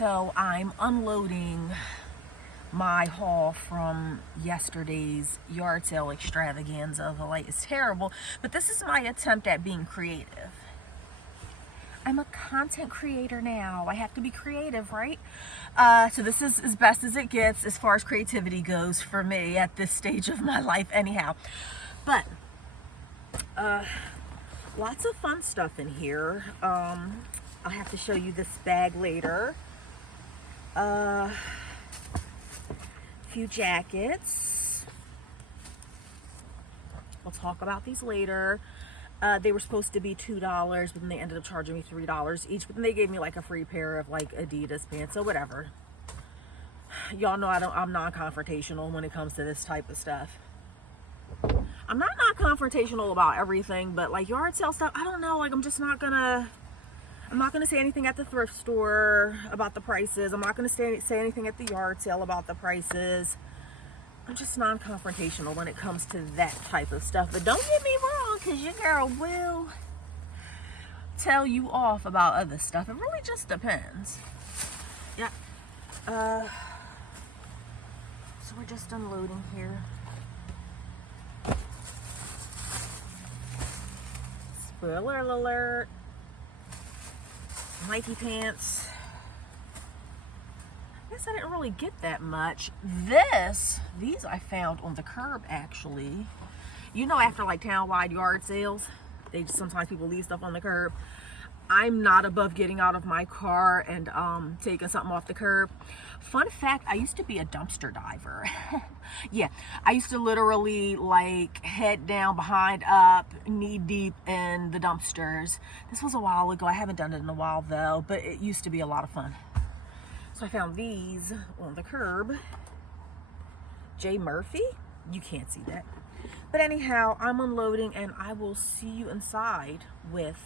So I'm unloading my haul from yesterday's yard sale extravaganza. The light is terrible, but this is my attempt at being creative. I'm a content creator now. I have to be creative, right? So this is as best as it gets as far as creativity goes for me at this stage of my life anyhow. But lots of fun stuff in here. I'll have to show you this bag later. Few jackets. We'll talk about these later. They were supposed to be $2, but then they ended up charging me $3 each. But then they gave me like a free pair of like Adidas pants, so whatever. Y'all know I'm non-confrontational when it comes to this type of stuff. I'm not confrontational about everything, but like yard sale stuff, I don't know. Like I'm not gonna say anything at the thrift store about the prices. I'm not gonna say anything at the yard sale about the prices. I'm just non-confrontational when it comes to that type of stuff. But don't get me wrong, because your girl will tell you off about other stuff. It really just depends. Yeah. So we're just unloading here. Spoiler alert. Nike pants. I guess I didn't really get that much. These I found on the curb actually. You know, after like town-wide yard sales, sometimes people leave stuff on the curb. I'm not above getting out of my car and taking something off the curb. Fun fact, I used to be a dumpster diver. Yeah, I used to literally like head down, behind up, knee deep in the dumpsters. This was a while ago. I haven't done it in a while though, but it used to be a lot of fun. So I found these on the curb. J. Murphy? You can't see that. But anyhow, I'm unloading and I will see you inside with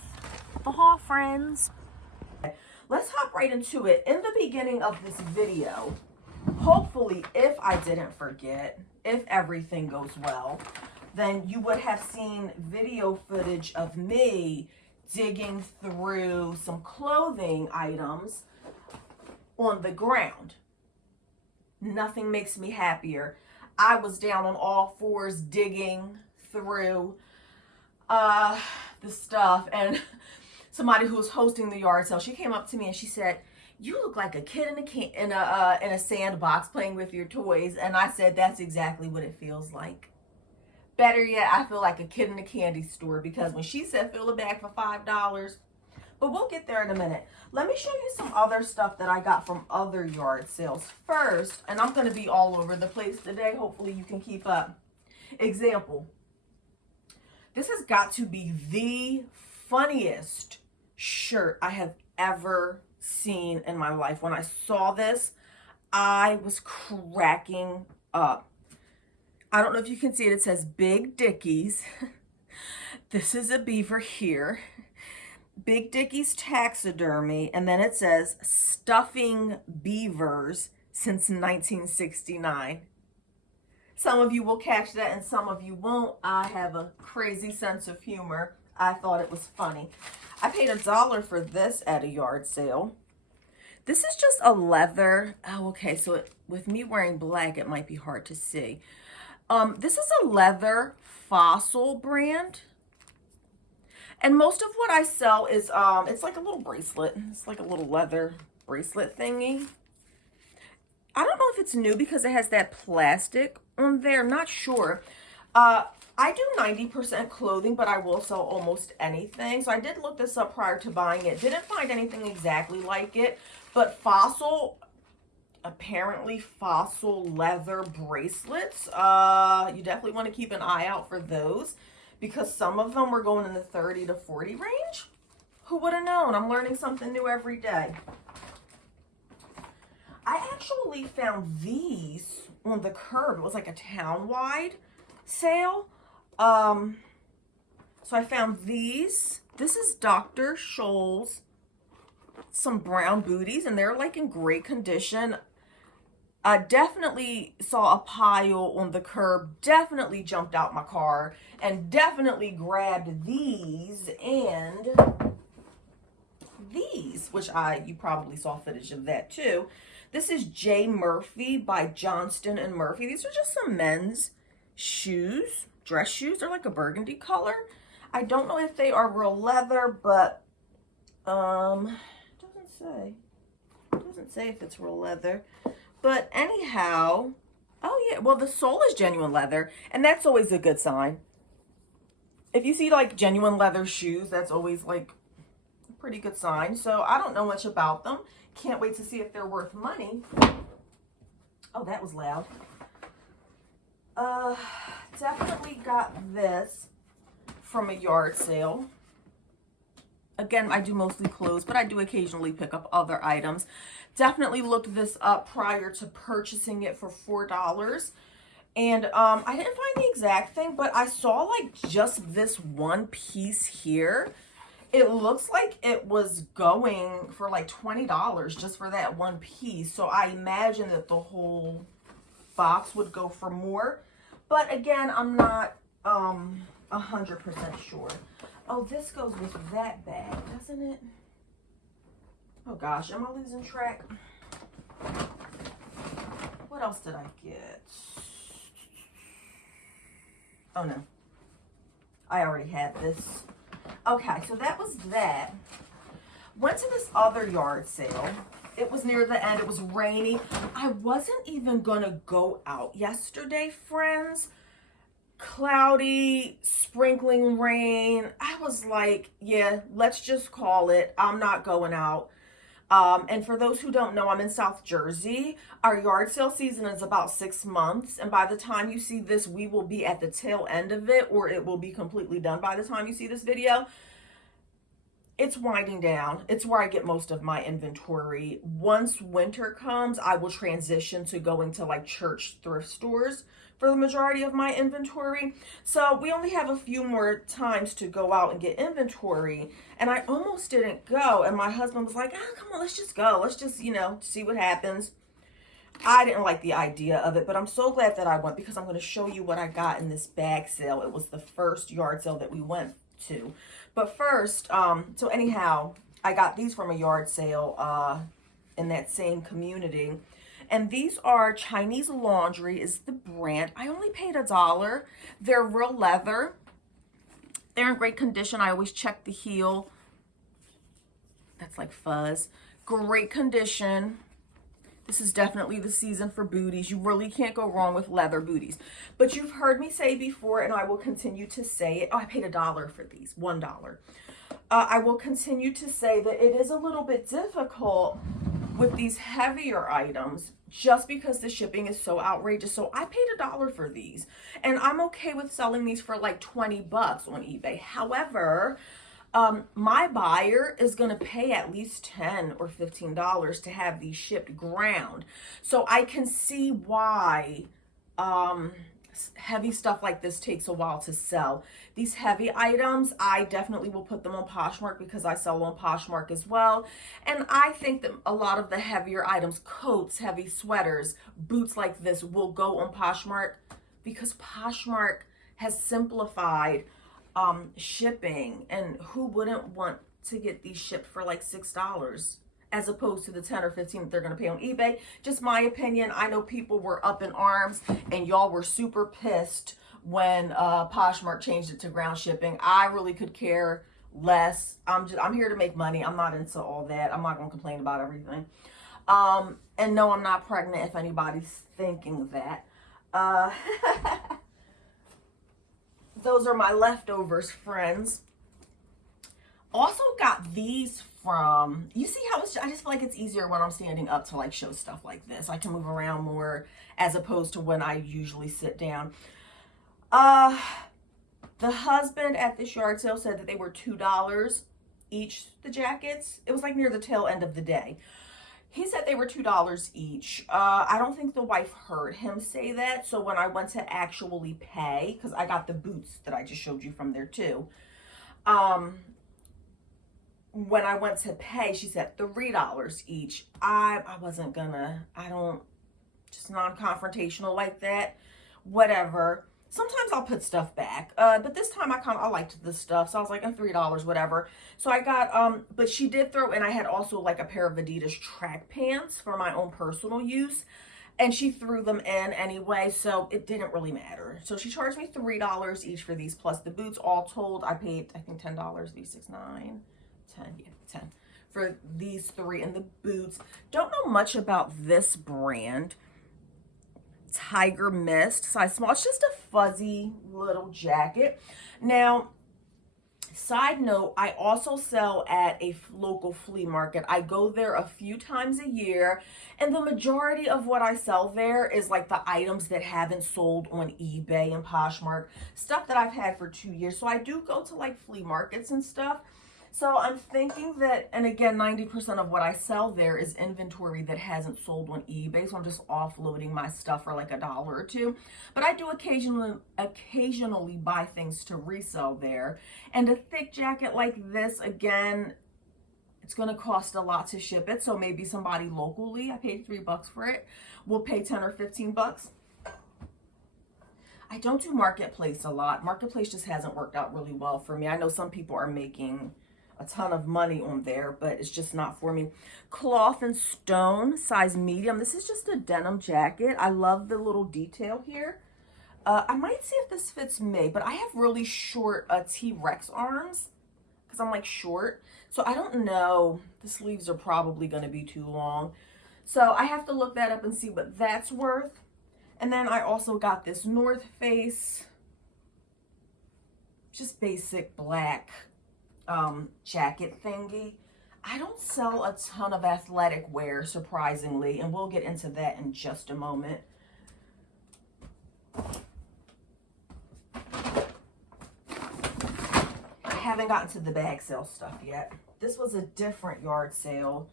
the haul, friends. Let's hop right into it. In the beginning of this video, hopefully, if I didn't forget, if everything goes well, then you would have seen video footage of me digging through some clothing items on the ground. Nothing makes me happier. I was down on all fours digging through the stuff, and somebody who was hosting the yard sale, she came up to me and she said, "You look like a kid in a sandbox playing with your toys." And I said, "That's exactly what it feels like. Better yet, I feel like a kid in a candy store," because when she said fill a bag for $5, but we'll get there in a minute. Let me show you some other stuff that I got from other yard sales first, and I'm going to be all over the place today. Hopefully you can keep up. Example. This has got to be the funniest shirt I have ever seen in my life. When I saw this, I was cracking up. I don't know if you can see it. It says Big Dickies. This is a beaver here. Big Dickies Taxidermy, and then it says stuffing beavers since 1969. Some of you will catch that and some of you won't. I have a crazy sense of humor. I thought it was funny. I paid $1 for this at a yard sale. This is just a leather. Oh, okay. So with me wearing black, it might be hard to see. This is a leather Fossil brand. And most of what I sell is, it's like a little bracelet. It's like a little leather bracelet thingy. I don't know if it's new because it has that plastic on there. Not sure. I do 90% clothing, but I will sell almost anything. So I did look this up prior to buying it. Didn't find anything exactly like it. But Fossil, apparently Fossil leather bracelets. You definitely want to keep an eye out for those, because some of them were going in the 30 to 40 range. Who would have known? I'm learning something new every day. I actually found these on the curb. It was like a town-wide sale. So I found these. This is Dr. Scholl's, some brown booties, and they're like in great condition. I definitely saw a pile on the curb, definitely jumped out my car, and definitely grabbed these and these. which you probably saw footage of that too. This is J. Murphy by Johnston and Murphy. These are just some men's shoes, dress shoes. They're like a burgundy color. I don't know if they are real leather, but it doesn't say if it's real leather. But anyhow, oh yeah, well the sole is genuine leather, and that's always a good sign. If you see like genuine leather shoes, that's always like a pretty good sign. So I don't know much about them. Can't wait to see if they're worth money. Oh, that was loud. Definitely got this from a yard sale. Again, I do mostly clothes, but I do occasionally pick up other items. Definitely looked this up prior to purchasing it for $4. And I didn't find the exact thing, but I saw like just this one piece here. It looks like it was going for like $20 just for that one piece. So I imagine that the whole box would go for more. But again, I'm not 100% sure. Oh, this goes with that bag, doesn't it? Oh gosh, am I losing track? What else did I get? Oh no, I already had this. Okay, so that was that. Went to this other yard sale. It was near the end. It was rainy. I wasn't even gonna go out yesterday, friends. Cloudy, sprinkling rain. I was like, yeah, let's just call it. I'm not going out. And for those who don't know, I'm in South Jersey. Our yard sale season is about 6 months. And by the time you see this, we will be at the tail end of it, or it will be completely done by the time you see this video. It's winding down. It's where I get most of my inventory. Once winter comes, I will transition to going to like church thrift stores for the majority of my inventory. So we only have a few more times to go out and get inventory. And I almost didn't go. And my husband was like, oh, come on, let's just go. Let's just, see what happens. I didn't like the idea of it, but I'm so glad that I went because I'm going to show you what I got in this bag sale. It was the first yard sale that we went to. But first, so anyhow, I got these from a yard sale in that same community. And these are Chinese Laundry is the brand. I only paid $1. They're real leather. They're in great condition. I always check the heel. That's like fuzz. Great condition. This is definitely the season for booties. You really can't go wrong with leather booties. But you've heard me say before, and I will continue to say it. Oh, I paid $1 for these, $1. I will continue to say that it is a little bit difficult with these heavier items just because the shipping is so outrageous. So I paid $1 for these, and I'm okay with selling these for like 20 bucks on eBay. However, my buyer is going to pay at least $10 or $15 to have these shipped ground. So I can see why heavy stuff like this takes a while to sell. These heavy items, I definitely will put them on Poshmark because I sell on Poshmark as well. And I think that a lot of the heavier items, coats, heavy sweaters, boots like this will go on Poshmark because Poshmark has simplified shipping, and who wouldn't want to get these shipped for like $6 as opposed to the 10 or 15 that they're going to pay on eBay. Just my opinion. I know people were up in arms and y'all were super pissed when Poshmark changed it to ground shipping. I really could care less. I'm here to make money. I'm not into all that. I'm not going to complain about everything. And no, I'm not pregnant if anybody's thinking that. Those are my leftovers, friends. Also got these from, you see how I just feel like it's easier when I'm standing up to like show stuff like this. I can move around more as opposed to when I usually sit down. The husband at this yard sale said that they were $2 each, the jackets. It was like near the tail end of the day. He said they were $2 each. I don't think the wife heard him say that. So when I went to actually pay, because I got the boots that I just showed you from there too. When I went to pay, she said $3 each. I wasn't gonna, just non-confrontational like that. Whatever. Sometimes I'll put stuff back, but this time I liked this stuff, so I was like, $3, whatever. So I got, but she did throw, and I had also like a pair of Adidas track pants for my own personal use, and she threw them in anyway, so it didn't really matter. So she charged me $3 each for these, plus the boots. All told, I paid, I think, $10, V6, 9, 10, yeah, 10, for these three and the boots. Don't know much about this brand. Tiger Mist, size small. It's just a fuzzy little jacket. Now, side note, I also sell at a local flea market. I go there a few times a year, and the majority of what I sell there is like the items that haven't sold on eBay and Poshmark, stuff that I've had for 2 years. So I do go to like flea markets and stuff. So I'm thinking that, and again, 90% of what I sell there is inventory that hasn't sold on eBay. So I'm just offloading my stuff for like $1 or $2. But I do occasionally buy things to resell there. And a thick jacket like this, again, it's going to cost a lot to ship it. So maybe somebody locally, I paid $3 for it, will pay 10 or 15 bucks. I don't do Marketplace a lot. Marketplace just hasn't worked out really well for me. I know some people are making a ton of money on there, but it's just not for me. Cloth and Stone, size medium. This is just a denim jacket. I love the little detail here. I might see if this fits me, but I have really short T-Rex arms because I'm like short. So I don't know. The sleeves are probably going to be too long. So I have to look that up and see what that's worth. And then I also got this North Face, just basic black jacket thingy. I don't sell a ton of athletic wear, surprisingly, and we'll get into that in just a moment. I haven't gotten to the bag sale stuff yet. This was a different yard sale.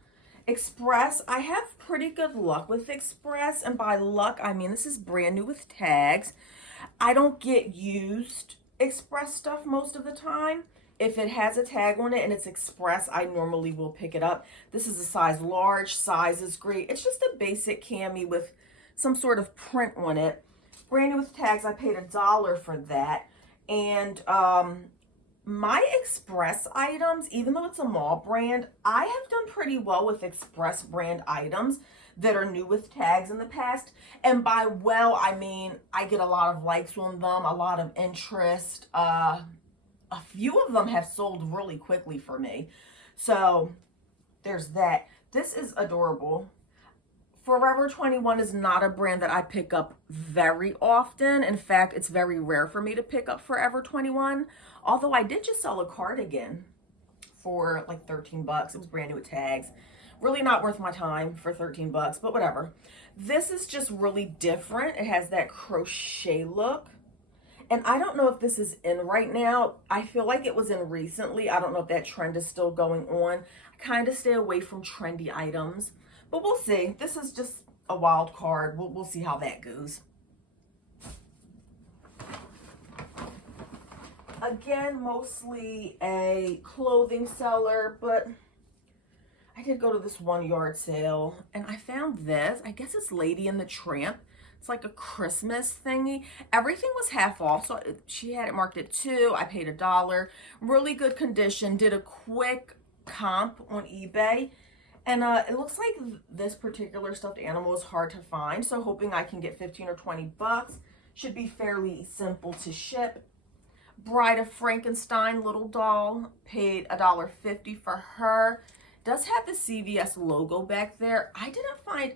Express, I have pretty good luck with Express, and by luck, I mean this is brand new with tags. I don't get used Express stuff most of the time. If it has a tag on it and it's Express, I normally will pick it up. This is a size large. Size is great. It's just a basic cami with some sort of print on it. Brand new with tags. I paid $1 for that. And my Express items, even though it's a mall brand, I have done pretty well with Express brand items that are new with tags in the past. And by well, I mean I get a lot of likes on them, a lot of interest. A few of them have sold really quickly for me. So there's that. This is adorable. Forever 21 is not a brand that I pick up very often. In fact, it's very rare for me to pick up Forever 21. Although I did just sell a cardigan for like 13 bucks. It was brand new with tags. Really not worth my time for 13 bucks, but whatever. This is just really different. It has that crochet look. And I don't know if this is in right now. I feel like it was in recently. I don't know if that trend is still going on. I kind of stay away from trendy items, but we'll see. This is just a wild card. We'll see how that goes. Again, mostly a clothing seller, but I did go to this one yard sale and I found this. I guess it's Lady and the Tramp. It's like a Christmas thingy. Everything was half off, so she had it marked at $2. I paid $1. Really good condition. Did a quick comp on eBay, and it looks like this particular stuffed animal is hard to find. So hoping I can get 15 or 20 bucks. Should be fairly simple to ship. Bride of Frankenstein little doll. Paid $1.50 for her. Does have the CVS logo back there. I didn't find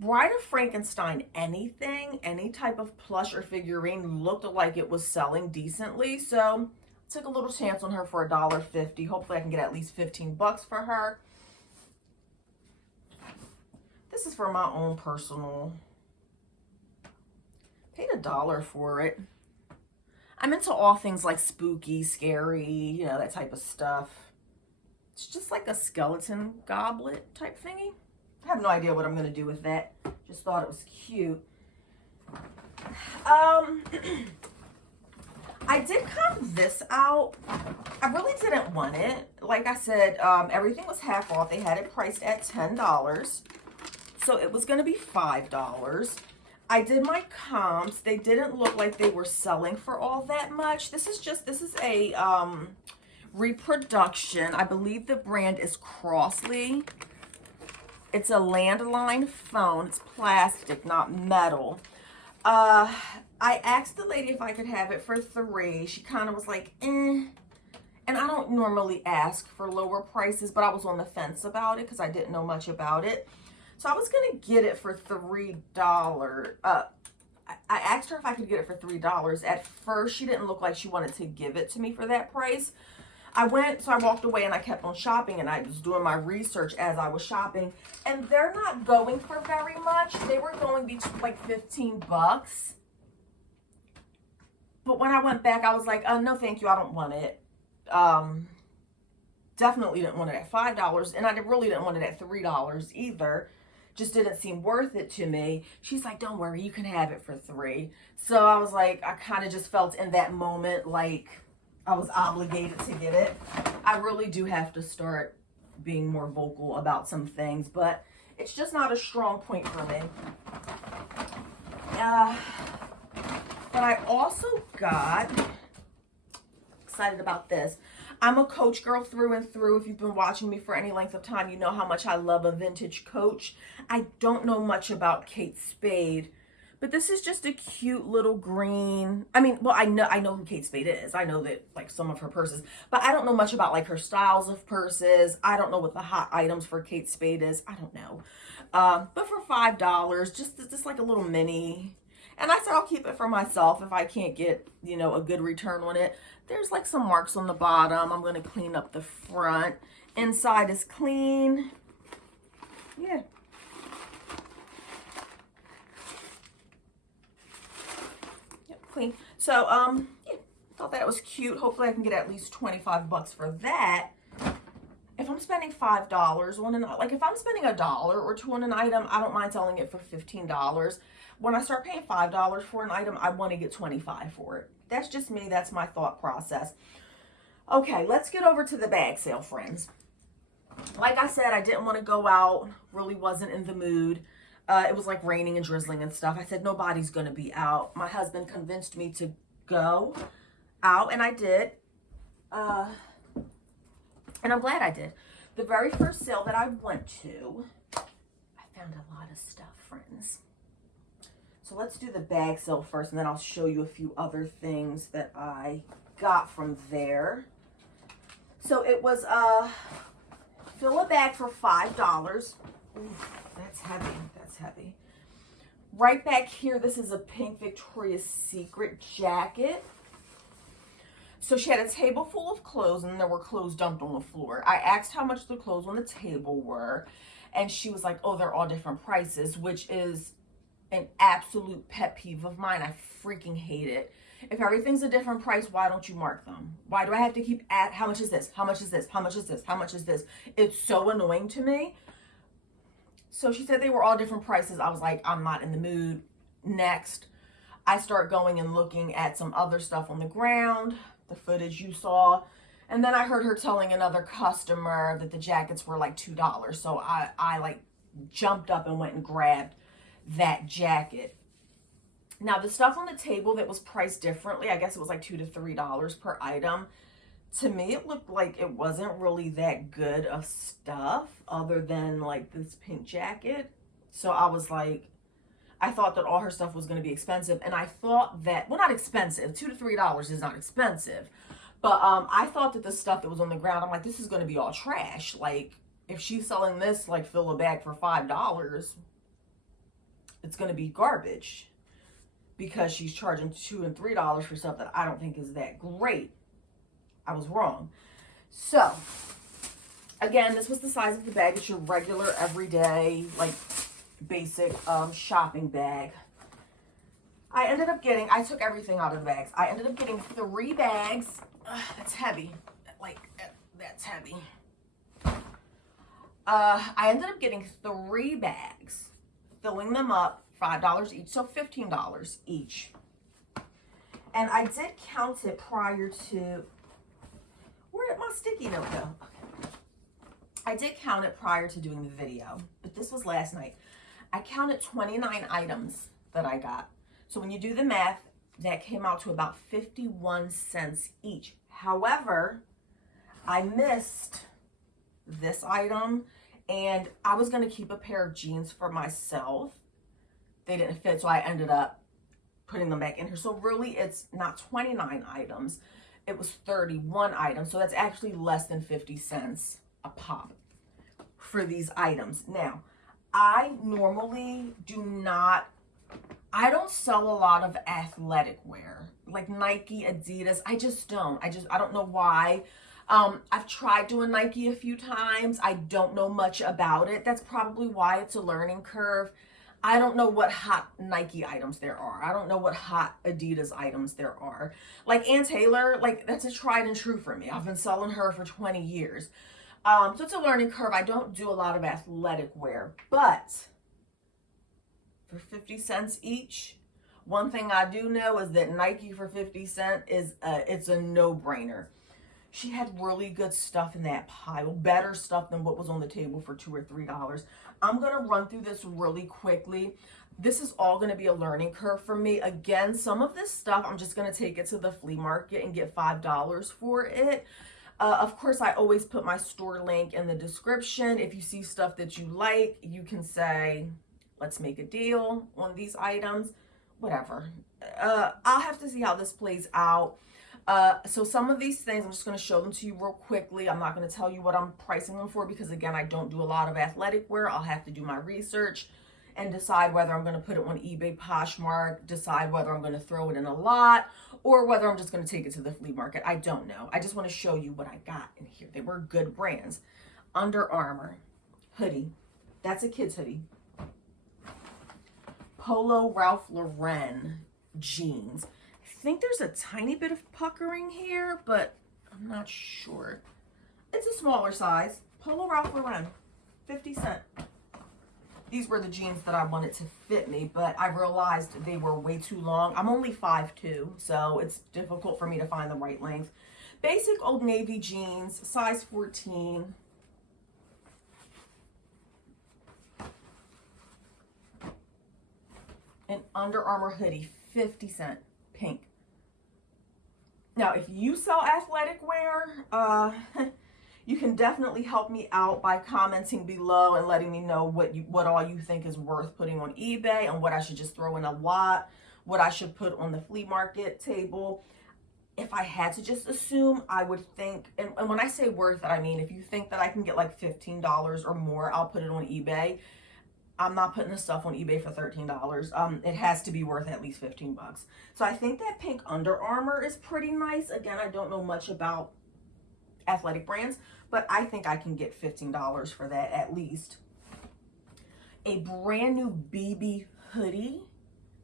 Bride of Frankenstein anything, any type of plush or figurine looked like it was selling decently. So took a little chance on her for $1.50. Hopefully I can get at least 15 bucks for her. This is for my own personal. Paid $1 for it. I'm into all things like spooky, scary, you know, that type of stuff. It's just like a skeleton goblet type thingy. I have no idea what I'm going to do with that. Just thought it was cute. I did comp this out. I really didn't want it. Like I said, everything was half off. They had it priced at $10. So it was going to be $5. I did my comps. They didn't look like they were selling for all that much. This is a reproduction. I believe the brand is Crossley. It's a landline phone. It's plastic, not metal. I asked the lady if I could have it for $3. She kind of was like, eh. And I don't normally ask for lower prices, but I was on the fence about it because I didn't know much about it. So I was going to get it for $3. I asked her if I could get it for $3. At first, she didn't look like she wanted to give it to me for that price. I walked away and I kept on shopping, and I was doing my research as I was shopping. And they're not going for very much. They were going between like $15. But when I went back, I was like, oh, no, thank you. I don't want it. Definitely didn't want it at $5. And I really didn't want it at $3 either. Just didn't seem worth it to me. She's like, don't worry, you can have it for $3. So I was like, I kind of just felt in that moment like I was obligated to get it. I really do have to start being more vocal about some things, but it's just not a strong point for me. But I also got excited about this. I'm a Coach girl through and through. If you've been watching me for any length of time, you know how much I love a vintage Coach. I don't know much about Kate Spade, but this is just a cute little green. I mean, well, I know who Kate Spade is. I know that like some of her purses, but I don't know much about like her styles of purses. I don't know what the hot items for Kate Spade is. I don't know. But for $5, just like a little mini. And I said I'll keep it for myself if I can't get, you know, a good return on it. There's like some marks on the bottom. I'm going to clean up the front. Inside is clean. Yeah. Yep, clean. So, yeah, thought that was cute. Hopefully I can get at least $25 for that. If I'm spending $5 on an, like if I'm spending $1 or $2 on an item, I don't mind selling it for $15. When I start paying $5 for an item, I want to get $25 for it. That's just me. That's my thought process. Okay, let's get over to the bag sale, friends. Like I said, I didn't want to go out. Really wasn't in the mood. It was like raining and drizzling and stuff. I said, nobody's going to be out. My husband convinced me to go out, and I did. And I'm glad I did. The very first sale that I went to, I found a lot of stuff, friends. So let's do the bag sale first, and then I'll show you a few other things that I got from there. So it was fill a bag for $5. Ooh, that's heavy. That's heavy. Right back here, this is a pink Victoria's Secret jacket. So she had a table full of clothes, and there were clothes dumped on the floor. I asked how much the clothes on the table were, and she was like, oh, they're all different prices, which is an absolute pet peeve of mine. I freaking hate it. If everything's a different price, why don't you mark them? Why do I have to keep at how much is this? How much is this? How much is this? How much is this? It's so annoying to me. So she said they were all different prices. I was like, I'm not in the mood. Next, I start going and looking at some other stuff on the ground, the footage you saw. And then I heard her telling another customer that the jackets were like $2. So I like jumped up and went and grabbed that jacket. Now the stuff on the table that was priced differently, I guess it was like $2 to $3 per item. To me, it looked like it wasn't really that good of stuff other than like this pink jacket. So I was like, I thought that all her stuff was going to be expensive. And I thought that, well, not expensive. $2 to $3 is not expensive. But I thought that the stuff that was on the ground, I'm like, this is going to be all trash. Like, if she's selling this, like, fill a bag for $5, it's going to be garbage. Because she's charging $2 and $3 for stuff that I don't think is that great. I was wrong. So, again, this was the size of the bag. It's your regular, everyday, like, basic shopping bag. I took everything out of the bags. I ended up getting 3 bags. That's heavy. Like, that's heavy. I ended up getting 3 bags, filling them up, $5 each, so $15 each. And I did count it prior to, where did my sticky note go? Okay. I did count it prior to doing the video, but this was last night. I counted 29 items that I got. So when you do the math, that came out to about 51 cents each. However, I missed this item, and I was going to keep a pair of jeans for myself. They didn't fit, so I ended up putting them back in here. So really, it's not 29 items. It was 31 items. So that's actually less than 50 cents a pop for these items. Now, I normally I don't sell a lot of athletic wear, like Nike, Adidas. I just don't. I don't know why. I've tried doing Nike a few times. I don't know much about it. That's probably why it's a learning curve. I don't know what hot Nike items there are. I don't know what hot Adidas items there are. Like Ann Taylor, like that's a tried and true for me. I've been selling her for 20 years. So it's a learning curve. I don't do a lot of athletic wear, but for 50 cents each, one thing I do know is that Nike for 50 cents it's a no-brainer. She had really good stuff in that pile, better stuff than what was on the table for $2 or $3. I'm going to run through this really quickly. This is all going to be a learning curve for me. Again, some of this stuff, I'm just going to take it to the flea market and get $5 for it. Of course, I always put my store link in the description. If you see stuff that you like, you can say, let's make a deal on these items, whatever. I'll have to see how this plays out. So some of these things, I'm just going to show them to you real quickly. I'm not going to tell you what I'm pricing them for because, again, I don't do a lot of athletic wear. I'll have to do my research and decide whether I'm going to put it on eBay, Poshmark, decide whether I'm going to throw it in a lot or whether I'm just going to take it to the flea market. I don't know. I just want to show you what I got in here. They were good brands. Under Armour hoodie. That's a kid's hoodie. Polo Ralph Lauren jeans. I think there's a tiny bit of puckering here, but I'm not sure. It's a smaller size. Polo Ralph Lauren, 50 cents. These were the jeans that I wanted to fit me, but I realized they were way too long. I'm only 5'2", so it's difficult for me to find the right length. Basic Old Navy jeans, size 14. An Under Armour hoodie, 50 cents, pink. Now, if you sell athletic wear, you can definitely help me out by commenting below and letting me know what all you think is worth putting on eBay and what I should just throw in a lot, what I should put on the flea market table. If I had to just assume, I would think, and when I say worth it, I mean, if you think that I can get like $15 or more, I'll put it on eBay. I'm not putting this stuff on eBay for $13. It has to be worth at least 15 bucks. So I think that pink Under Armour is pretty nice. Again, I don't know much about athletic brands, but I think I can get $15 for that at least. A brand new BB hoodie,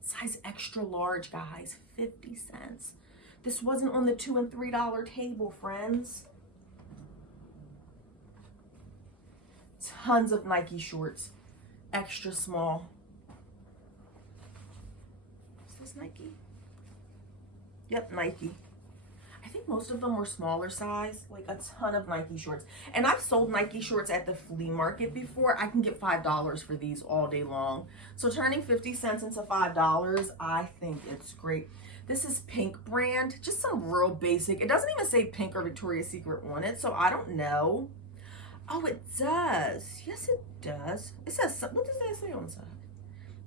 size extra large, guys, 50 cents. This wasn't on the $2 and $3 table, friends. Tons of Nike shorts, extra small. Is this Nike? Yep, Nike. I think most of them were smaller size, like a ton of Nike shorts. And I've sold Nike shorts at the flea market before. I can get $5 for these all day long. So turning 50 cents into $5, I think it's great. This is Pink brand, just some real basic. It doesn't even say Pink or Victoria's Secret on it, so I don't know. Oh, it does. Yes, it does. It says, what does that say on the side?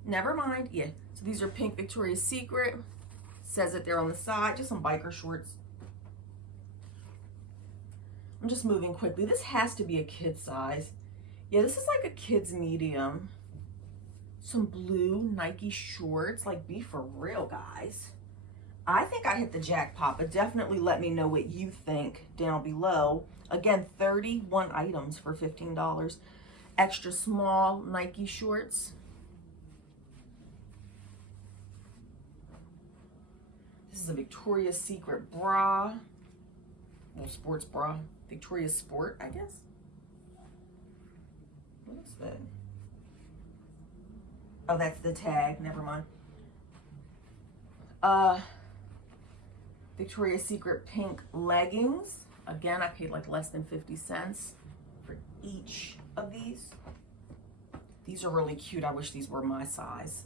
Never mind. Yeah, so these are Pink Victoria's Secret. It says it there on the side, just some biker shorts. I'm just moving quickly. This has to be a kid size. Yeah, this is like a kid's medium. Some blue Nike shorts. Like, be for real, guys. I think I hit the jackpot, but definitely let me know what you think down below. Again, 31 items for $15. Extra small Nike shorts. This is a Victoria's Secret bra. Well, sports bra. Victoria's Sport, I guess. What is that? Oh, that's the tag. Never mind. Victoria's Secret pink leggings. Again, I paid like less than 50 cents for each of these. These are really cute. I wish these were my size.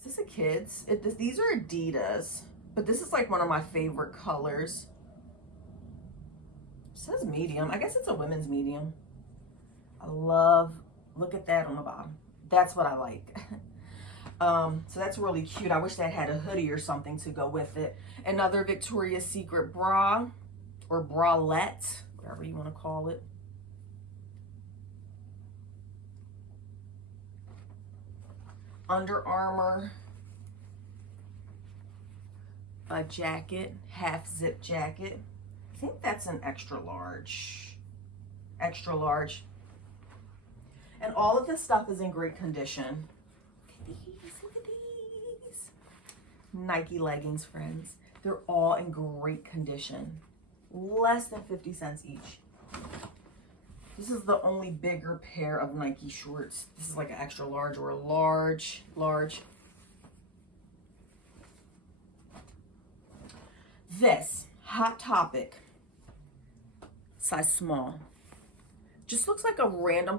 Is this a kid's? These are Adidas, but this is like one of my favorite colors. It says medium. I guess it's a women's medium. I love, look at that on the bottom. That's what I like. So that's really cute. I wish that had a hoodie or something to go with it. Another Victoria's Secret bra or bralette, whatever you want to call it. Under Armour, a jacket, half zip jacket. I think that's an extra large. Extra large. And all of this stuff is in great condition. Look at these. Nike leggings, friends. They're all in great condition. Less than 50 cents each. This is the only bigger pair of Nike shorts. This is like an extra large or a large. This Hot Topic, size small. Just looks like a random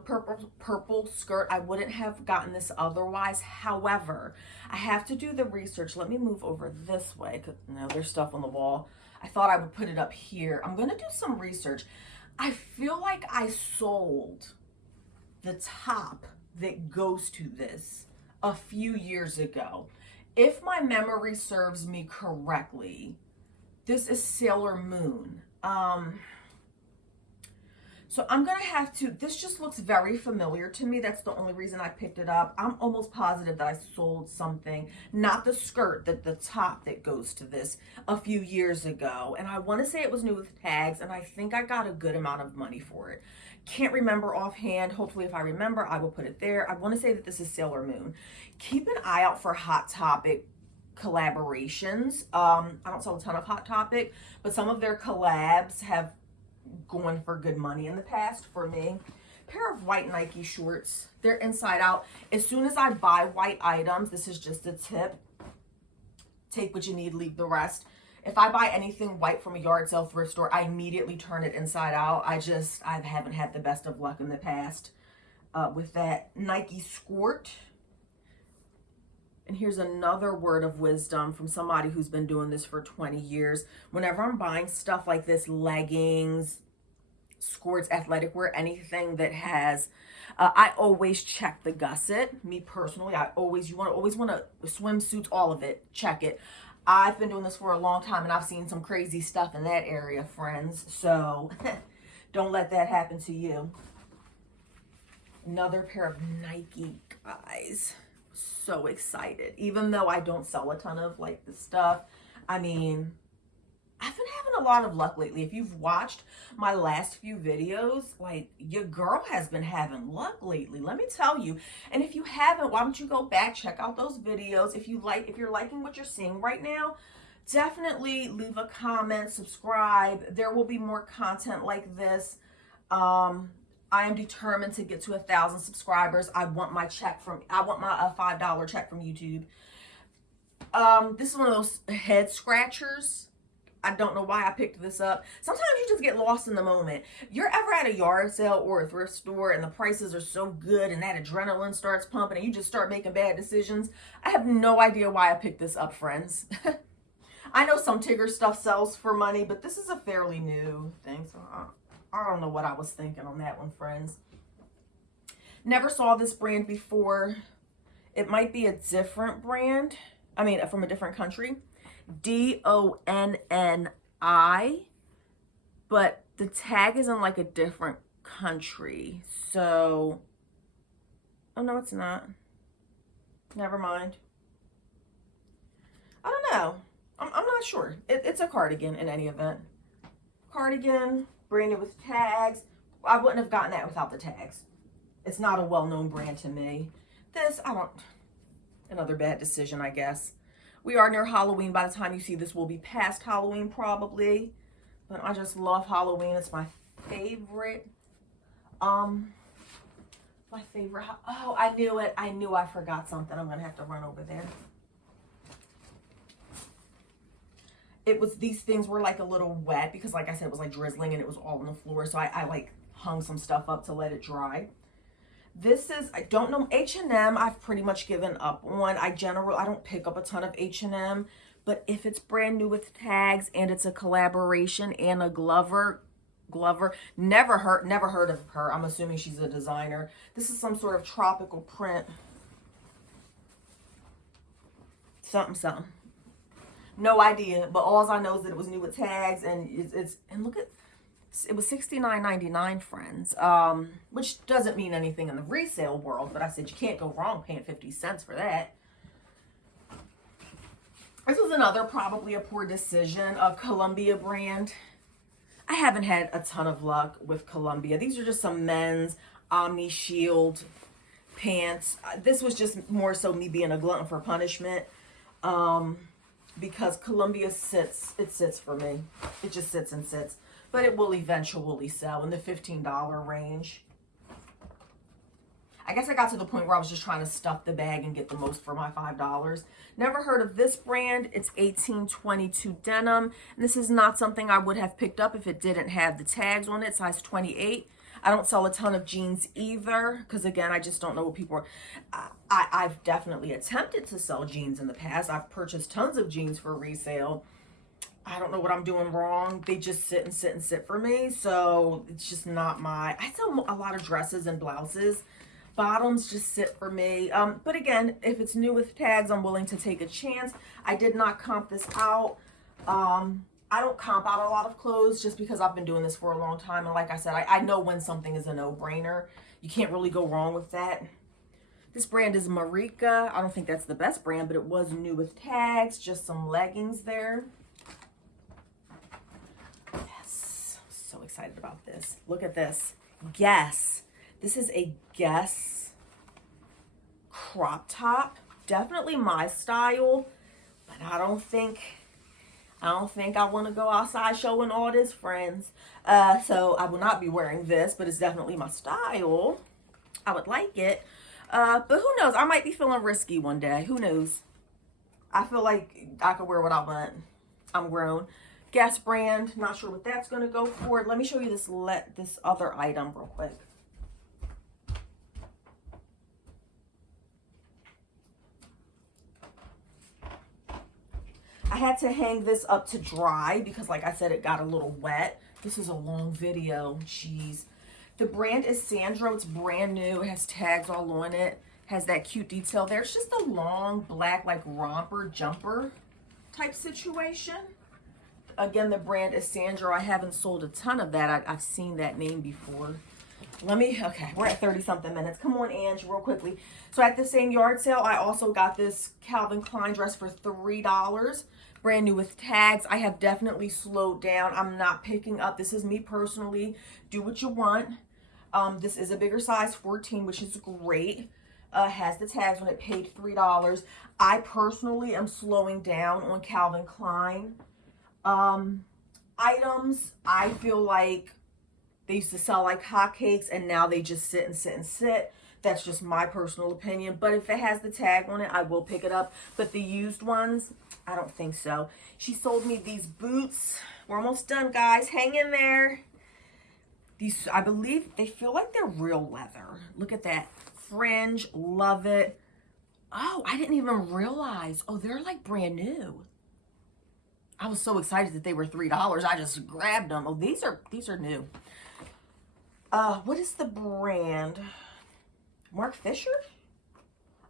purple skirt. I wouldn't have gotten this otherwise. However, I have to do the research. Let me move over this way because there's stuff on the wall. I thought I would put it up here. I'm gonna do some research. I feel like I sold the top that goes to this a few years ago. If my memory serves me correctly, this is Sailor Moon. So I'm gonna have to, this just looks very familiar to me. That's the only reason I picked it up. I'm almost positive that I sold something, not the skirt, the top that goes to this a few years ago. And I wanna say it was new with tags, and I think I got a good amount of money for it. Can't remember offhand. Hopefully if I remember, I will put it there. I wanna say that this is Sailor Moon. Keep an eye out for Hot Topic collaborations. I don't sell a ton of Hot Topic, but some of their collabs have going for good money in the past for me. Pair of white Nike shorts. They're inside out. As soon as I buy white items, this is just a tip. Take what you need, leave the rest. If I buy anything white from a yard sale thrift store, I immediately turn it inside out. I haven't had the best of luck in the past with that. Nike Squirt. And here's another word of wisdom from somebody who's been doing this for 20 years. Whenever I'm buying stuff like this, leggings, skirts, athletic wear, anything that has, I always check the gusset. Me personally, you always want to, swimsuits, all of it, check it. I've been doing this for a long time and I've seen some crazy stuff in that area, friends. So don't let that happen to you. Another pair of Nike, guys. So excited. Even though I don't sell a ton of like this stuff, I mean, I've been having a lot of luck lately. If you've watched my last few videos, like, your girl has been having luck lately, let me tell you. And if you haven't, why don't you go back, check out those videos. If you're liking what you're seeing right now, definitely leave a comment, subscribe. There will be more content like this. I am determined to get to 1,000 subscribers. I want my $5 check from YouTube. This is one of those head scratchers. I don't know why I picked this up. Sometimes you just get lost in the moment. You're ever at a yard sale or a thrift store and the prices are so good and that adrenaline starts pumping and you just start making bad decisions. I have no idea why I picked this up, friends. I know some Tigger stuff sells for money, but this is a fairly new thing. So I don't know what I was thinking on that one, friends. Never saw this brand before. It might be a different brand. I mean, from a different country. DONNI. But the tag is in like a different country. So, oh no, it's not. Never mind. I don't know. I'm not sure. It's a cardigan in any event. Cardigan. Branded with tags. I wouldn't have gotten that without the tags. It's not a well-known brand to me. This, another bad decision, I guess. We are near Halloween. By the time you see this, we'll be past Halloween probably. But I just love Halloween. It's my favorite. Oh, I knew it. I knew I forgot something. I'm going to have to run over there. It was, these things were like a little wet because like I said, it was like drizzling and it was all on the floor. So I like hung some stuff up to let it dry. This is, I don't know, H&M I've pretty much given up on. I don't pick up a ton of H&M, but if it's brand new with tags and it's a collaboration, Anna Glover, never heard of her. I'm assuming she's a designer. This is some sort of tropical print. Something. No idea, but all I know is that it was new with tags, and and look at, it was $69.99, friends, which doesn't mean anything in the resale world, but I said you can't go wrong paying 50 cents for that. This was another probably a poor decision, a Columbia brand. I haven't had a ton of luck with Columbia. These are just some men's Omni Shield pants. This was just more so me being a glutton for punishment, because Columbia sits for me. It just sits and sits. But it will eventually sell in the $15 range. I guess I got to the point where I was just trying to stuff the bag and get the most for my $5. Never heard of this brand. It's 1822 denim. And this is not something I would have picked up if it didn't have the tags on it, size 28. I don't sell a ton of jeans either, because again, I just don't know what people are. I've definitely attempted to sell jeans in the past. I've purchased tons of jeans for resale. I don't know what I'm doing wrong. They just sit and sit and sit for me. So it's just not I sell a lot of dresses and blouses. Bottoms just sit for me. But again, if it's new with tags, I'm willing to take a chance. I did not comp this out. I don't comp out a lot of clothes just because I've been doing this for a long time. And like I said, I know when something is a no-brainer. You can't really go wrong with that. This brand is Marika. I don't think that's the best brand, but it was new with tags. Just some leggings there. Yes, so excited about this. Look at this. Guess. This is a Guess crop top. Definitely my style, but I don't think I want to go outside showing all this, friends. So I will not be wearing this, but it's definitely my style. I would like it. But who knows? I might be feeling risky one day. Who knows? I feel like I could wear what I want. I'm grown. Guess brand. Not sure what that's going to go for. Let me show you this other item real quick. I had to hang this up to dry because, like I said, it got a little wet. This is a long video. Jeez. The brand is Sandro. It's brand new. It has tags all on it. Has that cute detail there. It's just a long black, like, romper jumper type situation. Again, the brand is Sandro. I haven't sold a ton of that. I've seen that name before. Okay, we're at 30-something minutes. Come on, Ange, real quickly. So at the same yard sale, I also got this Calvin Klein dress for $3. Brand new with tags. I have definitely slowed down. I'm not picking up. This is me personally. Do what you want. This is a bigger size, 14, which is great. Has the tags on it, paid $3. I personally am slowing down on Calvin Klein items. I feel like they used to sell like hotcakes and now they just sit and sit and sit. That's just my personal opinion. But if it has the tag on it, I will pick it up. But the used ones, I don't think so. She sold me these boots. We're almost done, guys. Hang in there. These, I believe, they feel like they're real leather. Look at that. Fringe. Love it. Oh, I didn't even realize. Oh, they're like brand new. I was so excited that they were $3. I just grabbed them. Oh, these are new. What is the brand? Mark Fisher?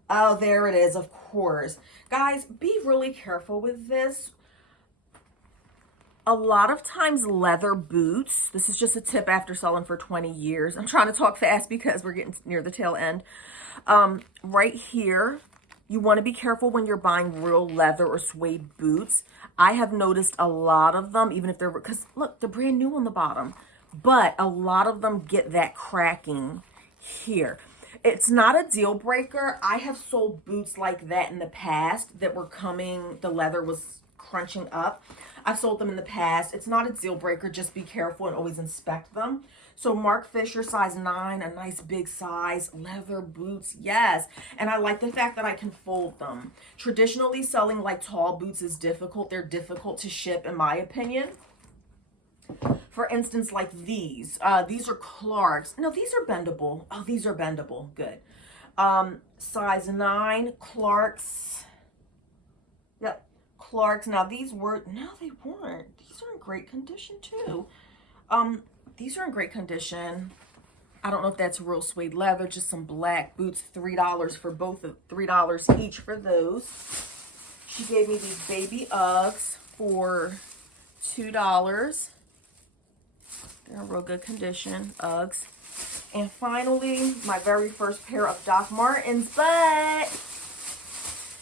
Oh, there it is, of course. Guys, be really careful with this. A lot of times leather boots, this is just a tip after selling for 20 years. I'm trying to talk fast because we're getting near the tail end. Right here, you want to be careful when you're buying real leather or suede boots. I have noticed a lot of them, even if they're, because look, they're brand new on the bottom, but a lot of them get that cracking here. It's not a deal breaker. I have sold boots like that in the past that were coming, the leather was crunching up. I've sold them in the past. It's not a deal breaker. Just be careful and always inspect them. So Mark Fisher, size 9, a nice big size, leather boots, yes. And I like the fact that I can fold them. Traditionally, selling like tall boots is difficult. They're difficult to ship, in my opinion. For instance, like these are Clarks. No, these are bendable. Oh, these are bendable. Good. Size 9 Clarks. Yep, Clarks. Now these were, no, they weren't. These are in great condition too. These are in great condition. I don't know if that's real suede leather, just some black boots, $3 for both of $3 each for those. She gave me these baby Uggs for $2. They're in real good condition, Uggs. And finally, my very first pair of Doc Martens, but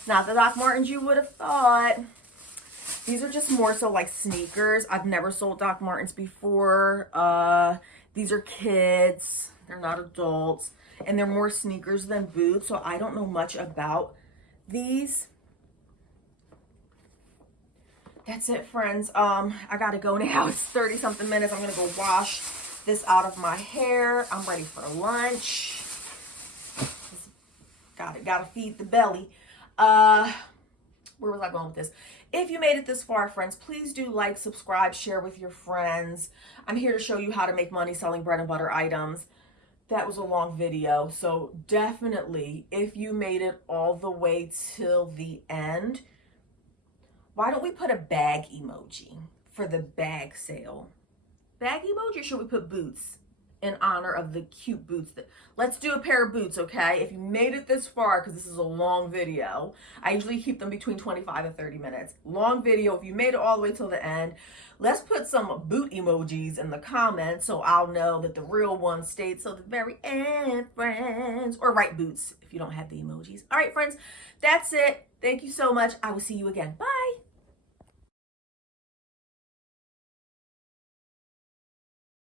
not the Doc Martens you would have thought. These are just more so like sneakers. I've never sold Doc Martens before. These are kids. They're not adults. And they're more sneakers than boots, so I don't know much about these. That's it, friends. I gotta go now. It's 30-something minutes. I'm gonna go wash this out of my hair. I'm ready for lunch. Gotta feed the belly. Where was I going with this? If you made it this far, friends, please do like, subscribe, share with your friends. I'm here to show you how to make money selling bread and butter items. That was a long video, so definitely, if you made it all the way till the end, why don't we put a bag emoji for the bag sale? Bag emoji, or should we put boots in honor of the cute boots? Let's do a pair of boots, okay? If you made it this far, because this is a long video, I usually keep them between 25 and 30 minutes. Long video. If you made it all the way till the end, let's put some boot emojis in the comments so I'll know that the real one stayed till the very end, friends. Or write boots if you don't have the emojis. All right, friends, that's it. Thank you so much. I will see you again. Bye.